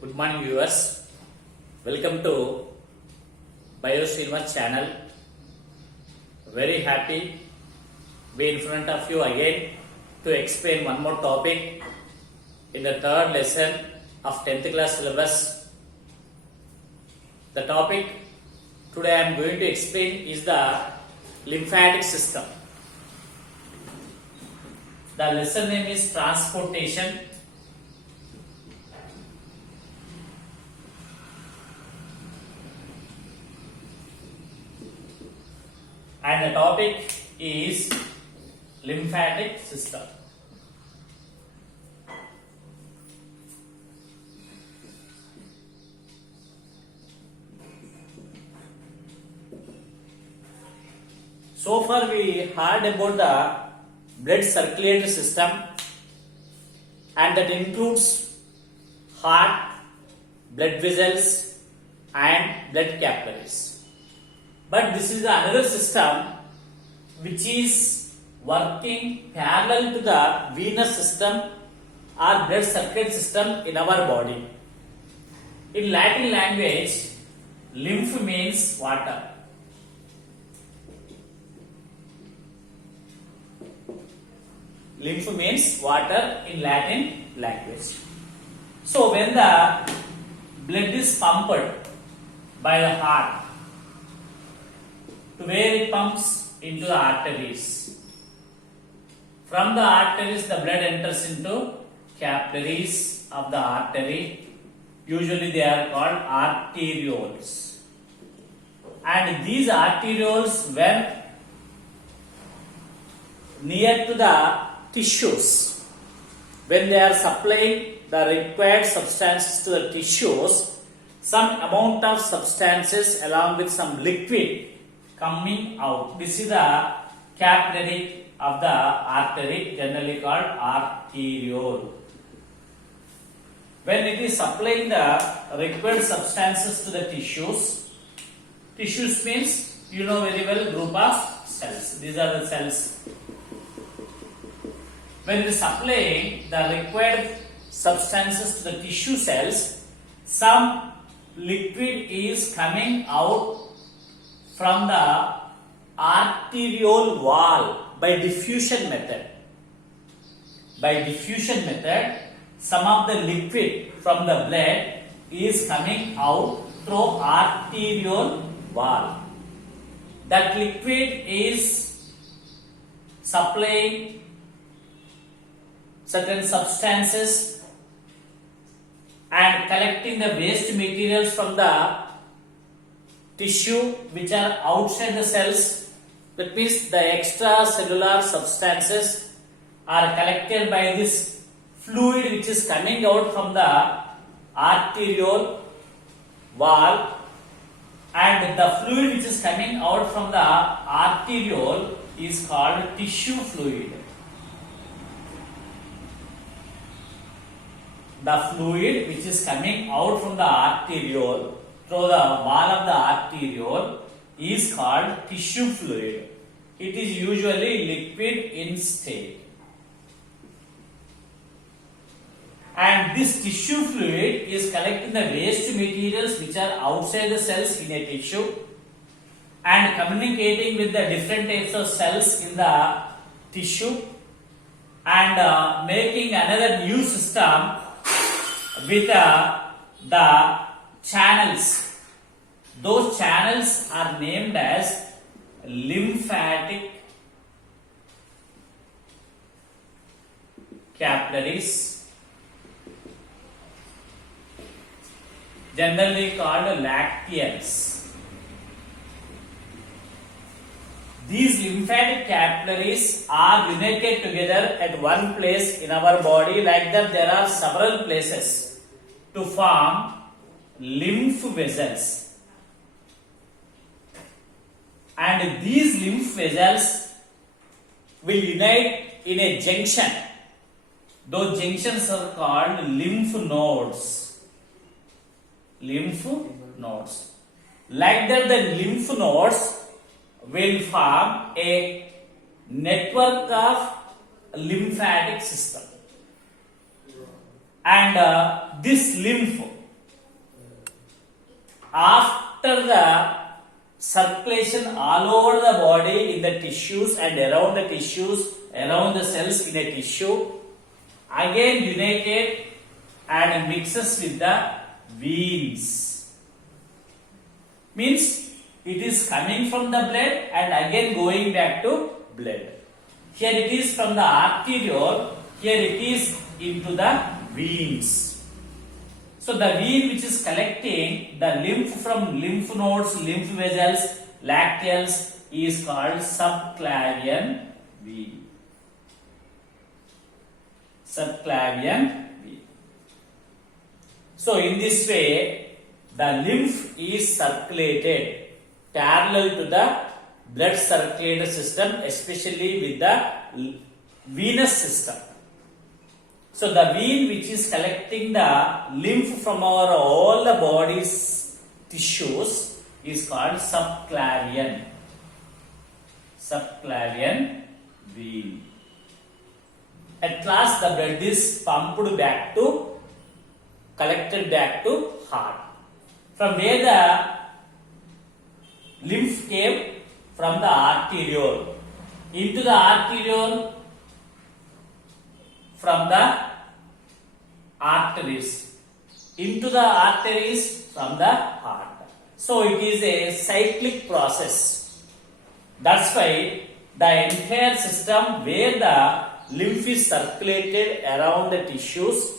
Good morning viewers. Welcome to BioSreeniwas channel. Very happy be in front of you again to explain one more topic in the third lesson of 10th class syllabus. The topic today I am going to explain is the lymphatic system. The lesson name is transportation. And the topic is lymphatic system. So far we heard about the blood circulatory system, and that includes heart, blood vessels and blood capillaries. But this is another system which is working parallel to the venous system or blood circulatory system in our body. In Latin language, lymph means water. Lymph means water in Latin language. So when the blood is pumped by the heart, to where it pumps? Into the arteries. From the arteries the blood enters into capillaries of the artery. Usually they are called arterioles. And these arterioles, when near to the tissues, when they are supplying the required substances to the tissues, some amount of substances along with some liquid coming out. This is the capillary of the artery, generally called arteriole. When it is supplying the required substances to the tissues, tissues means you know very well group of cells. These are the cells. When it is supplying the required substances to the tissue cells, some liquid is coming out from the arteriole wall by diffusion method. By diffusion method, some of the liquid from the blood is coming out through arteriole wall. That liquid is supplying certain substances and collecting the waste materials from the tissue which are outside the cells. That means the extracellular substances are collected by this fluid which is coming out from the arteriole wall, and the fluid which is coming out from the arteriole is called tissue fluid. The fluid which is coming out from the arteriole through the wall of the arteriole is called tissue fluid. It is usually liquid in state. And this tissue fluid is collecting the waste materials which are outside the cells in a tissue and communicating with the different types of cells in the tissue and making another new system with the channels. Those channels are named as lymphatic capillaries, generally called lacteals. These lymphatic capillaries are united together at one place in our body. Like that, there are several places to form lymph vessels, and these lymph vessels will unite in a junction. Those junctions are called lymph nodes. Lymph nodes. Like that, the lymph nodes will form a network of lymphatic system. And this lymph after the circulation all over the body in the tissues and around the tissues, around the cells in a tissue, again united and mixes with the veins. Means it is coming from the blood and again going back to blood. Here it is from the arteriole, here it is into the veins. So the vein which is collecting the lymph from lymph nodes, lymph vessels, lacteals is called subclavian vein. Subclavian vein. So in this way, the lymph is circulated parallel to the blood circulatory system, especially with the venous system. So the vein which is collecting the lymph from our all the body's tissues is called subclavian. Subclavian vein. At last the blood is pumped back to, collected back to heart. From where the lymph came? From the arteriole. Into the arteriole from the arteries. Into the arteries from the heart. So it is a cyclic process. That's why the entire system where the lymph is circulated around the tissues,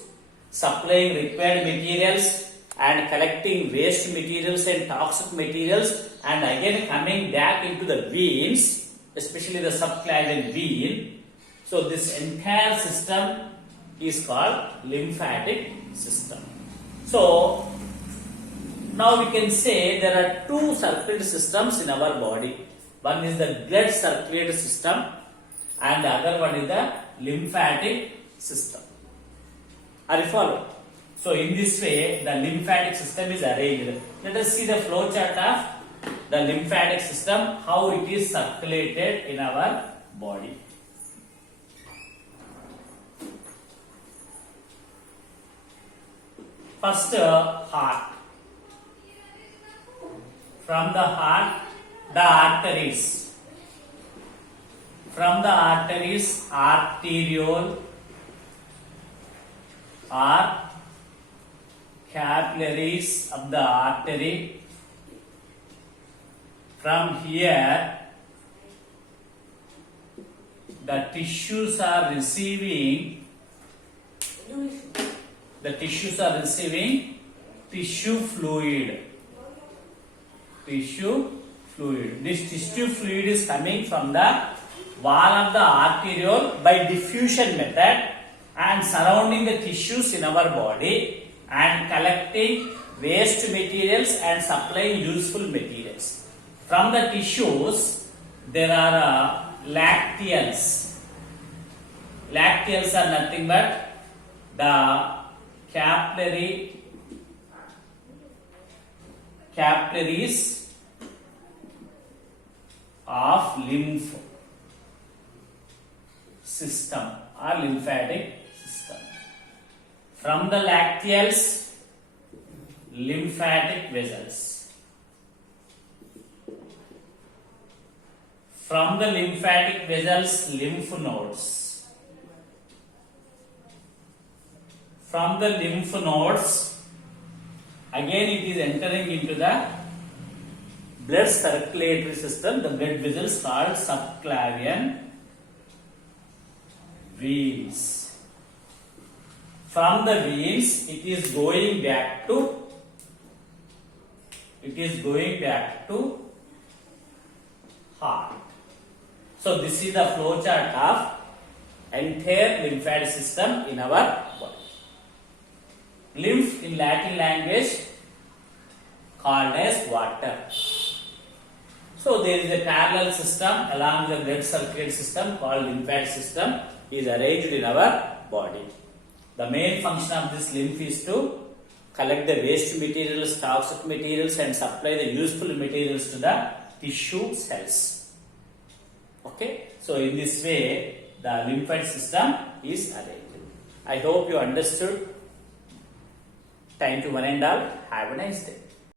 supplying required materials and collecting waste materials and toxic materials and again coming back into the veins, especially the subclavian vein. So this entire system is called lymphatic system. So now we can say there are two circulatory systems in our body. One is the blood circulatory system and the other one is the lymphatic system. Are you following? So in this way the lymphatic system is arranged. Let us see the flow chart of the lymphatic system, how it is circulated in our body. First, heart. From the heart, the arteries. From the arteries, arteriole or capillaries of the artery. From here, the tissues are receiving tissue fluid. This tissue fluid is coming from the wall of the arteriole by diffusion method and surrounding the tissues in our body and collecting waste materials and supplying useful materials. From the tissues, there are lacteals. Lacteals are nothing but the capillaries of lymph system or lymphatic system. From the lacteals, lymphatic vessels. From the lymphatic vessels, lymph nodes. From the lymph nodes, again it is entering into the blood circulatory system, the blood vessels called subclavian veins. From the veins, it is going back to heart. So this is the flow chart of entire lymphatic system in our body. Lymph in Latin language called as water. So there is a parallel system along the blood circulatory system called lymphatic system is arranged in our body. The main function of this lymph is to collect the waste materials, toxic materials and supply the useful materials to the tissue cells. Okay, so in this way the lymphatic system is arranged. I hope you understood. Time to one and all. Have a nice day.